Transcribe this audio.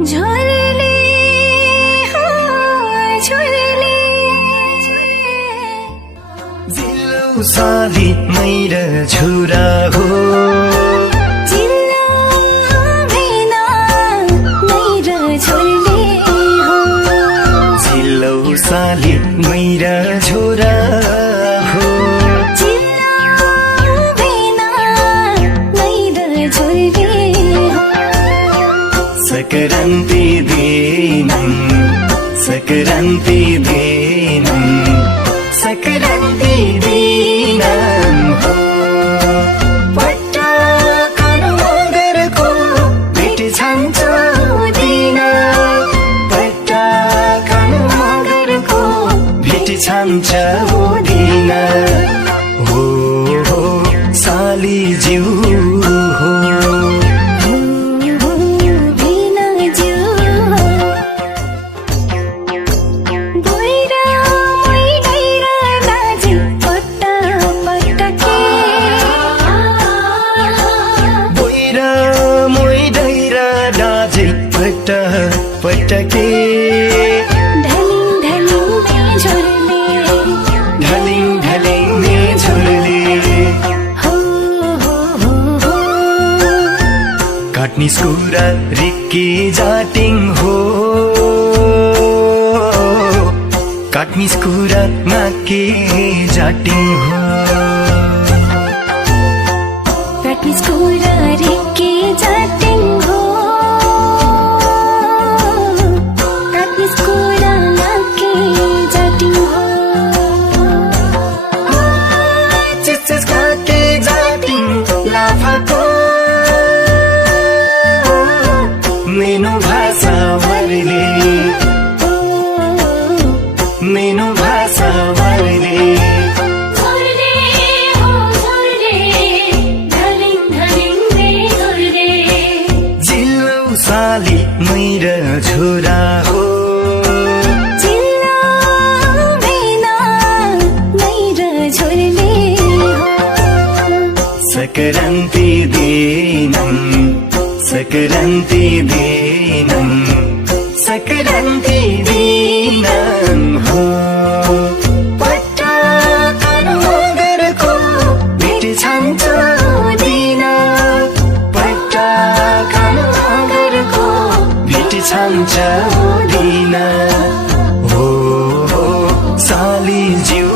झोरले हो झोरले जिल्लो साली मैर छोरा हो जिल्लो भेना मैर छोरले हो जिल्लो साली मैर छोरा हो जिल्लो भेना मैर छोरले हो सकरान्ति दिनम् सकरान्ति दिनम् सकरान्ति दिनम् हो पट्टाकन मगरको भेट छान्छ दिन पट्टाकन मगरको भेट छान्छ दिन हो साली ज्यू हो पटके ढलिङ ढलिङ झोरले काट्निस कुरा रिक्की जाटिङ हो काट्निस कुरा नाके जाटिङ हो काट्निस कुरा रिक्की जाटिङ हो काट्निस कुरा नाके जाटिङ हो चिच्चिस काके जाटिङ लाफाको मेनो भाषा वरले मेनो भाषा वरले झोरले हो झोरले ढलिङ ढलिङ झोरले जिल्लो साली मैर छोरा हो जिल्लो भेना मैर छोरले हो सकरान्ति दिनम् सकरान्ति दिनम् सकरान्ति दिनम् हो पट्टाकन मगरको भेट छान्छ दिन पट्टाकन मगरको भेट छान्छ दिन हो साली ज्यू